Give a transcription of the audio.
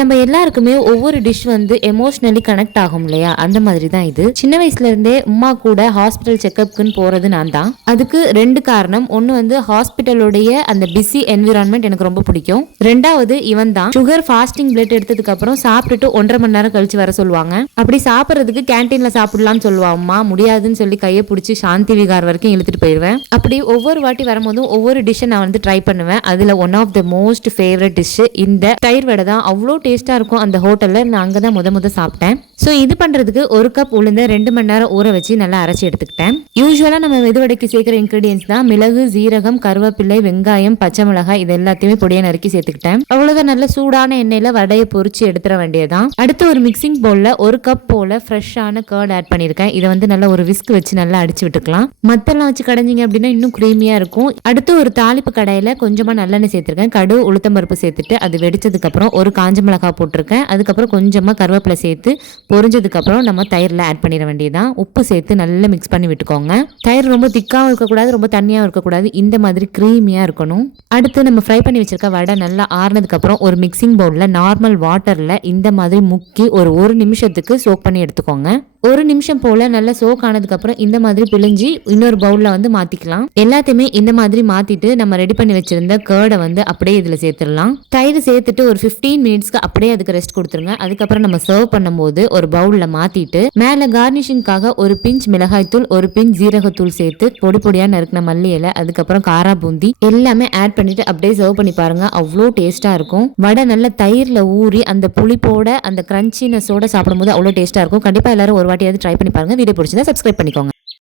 நம்ம எல்லாருக்குமே ஒவ்வொரு டிஷ் வந்து எமோஷனலி கனெக்ட் ஆகும் இல்லையா, அந்த மாதிரி தான் இது. சின்ன வயசுல இருந்தே உமா கூட ஹாஸ்பிட்டல் செக்அப்க்குன்னு போறது நான் தான். அதுக்கு 2 காரணம். ஒன்னு வந்து ஹாஸ்பிட்டலோடைய அந்த பிஸி என்விரான்மெண்ட் எனக்கு ரொம்ப பிடிக்கும். 2வது இவன் தான். சுகர் ஃபாஸ்டிங் பிளட் எடுத்ததுக்கு அப்புறம் சாப்பிட்டுட்டு 1.5 மணி நேரம் கழிச்சு வர சொல்லுவாங்க. அப்படி சாப்பிட்றதுக்கு கேன்டீன்ல சாப்பிடலாம்னு சொல்லுவா அம்மா. முடியாதுன்னு சொல்லி கையை பிடிச்சி சாந்தி விகார் வரைக்கும் இழுத்துட்டு போயிடுவேன். அப்படி ஒவ்வொரு வாட்டி வரும்போதும் ஒவ்வொரு டிஷ்ஷை நான் வந்து ட்ரை பண்ணுவேன். அதுல one of the most favourite dish இந்த தயிர் வடை தான். அவ்வளோ டேஸ்டா இருக்கும் அந்த ஹோட்டல்ல. நான் அங்கதான் முத சாப்பிட்டேன். ஸோ இது பண்றதுக்கு 1 கப் உளுந்த 2 மணி நேரம் ஊற வச்சு நல்லா அரைச்சி எடுத்துக்கிட்டேன். யூஸ்வலா நம்ம மெதுவடைக்கு சேர்க்கிற இன்கிரீடியன்ஸ் தான் மிளகு, ஜீரகம், கருவேப்பிள்ளை, வெங்காயம், பச்சை மிளகாய், இது எல்லாத்தையுமே பொடியா நறுக்கி சேர்த்துக்கிட்டேன். அவ்வளவுதான். நல்ல சூடான எண்ணெயில வடையை பொரிச்சு எடுத்துட வேண்டியதான். அடுத்து ஒரு மிக்சிங் பவுல்ல 1 கப் போல ஃப்ரெஷ்ஷான கர்ட் ஆட் பண்ணிருக்கேன். இதை வந்து நல்லா ஒரு விஸ்க் வச்சு நல்லா அடிச்சு விட்டுக்கலாம். மத்தெல்லாம் வச்சு கடைஞ்சிங்க அப்படின்னா இன்னும் கிரீமியா இருக்கும். அடுத்து ஒரு தாளிப்பு கடையில கொஞ்சமா நல்லெண்ணெய் சேர்த்திருக்கேன். கடுகு, உளுத்தம்பருப்பு சேர்த்துட்டு அது வெடிச்சதுக்கு அப்புறம் ஒரு காஞ்ச மிளகாய் போட்டிருக்கேன். அதுக்கப்புறம் கொஞ்சமா கருவேப்பிலை சேர்த்து பொரிஞ்சதுக்கு அப்புறம் நம்ம தயிர்ல ஆட் பண்ணிட வேண்டியதான். உப்பு சேர்த்து நல்லா மிக்ஸ் பண்ணி விட்டுக்கோங்க. தயிர் ரொம்ப திக்காவும் இருக்கக்கூடாது, ரொம்ப தண்ணியாவும் இருக்கக்கூடாது. இந்த மாதிரி கிரீமியா இருக்கணும். அடுத்து நம்ம ஃப்ரை பண்ணி வச்சிருக்க வடை நல்லா ஆறுனதுக்கு அப்புறம் ஒரு மிக்சிங் பவுல்ல நார்மல் வாட்டர்ல இந்த மாதிரி முக்கி ஒரு நிமிஷத்துக்கு சோக் பண்ணி எடுத்துக்கோங்க. 1 நிமிஷம் போல நல்லா சோக் ஆனதுக்கு அப்புறம் இந்த மாதிரி பிழிஞ்சி இன்னொரு பவுல்ல வந்து மாத்திக்கலாம். எல்லாத்தையுமே இந்த மாதிரி மாத்திட்டு நம்ம ரெடி பண்ணி வச்சிருந்த கர்டை வந்து அப்படியே இதுல சேர்த்துடலாம். தயிர் சேர்த்துட்டு ஒரு 15 மினிட்ஸ்க்கு அப்படியே அதுக்கு ரெஸ்ட் கொடுத்துருங்க. அதுக்கப்புறம் நம்ம சர்வ் பண்ணும்போது ஒரு பவுல்ல மாத்திட்டு மேல கார்னிஷிங்காக ஒரு பிஞ்ச் மிளகாய் தூள், ஒரு பிஞ்ச் ஜீரகத்தூள் சேர்த்து பொடி பொடியா நறுக்கின மல்லி இலை, அதுக்கப்புறம் காரா பூந்தி எல்லாமே ஆட் பண்ணிட்டு அப்படியே சர்வ் பண்ணி பாருங்க. அவ்வளோ டேஸ்டா இருக்கும். வடை நல்ல தயிர்ல ஊறி அந்த புளிப்போட அந்த கிரன்ச்சினஸோட சாப்பிடும்போது அவ்வளோ டேஸ்டா இருக்கும். கண்டிப்பா எல்லாரும் ஒரு வாட்டியாவது ட்ரை பண்ணி பாருங்க. வீடியோ பிடிச்சிருந்தா சப்ஸ்கிரைப் பண்ணிக்கோங்க.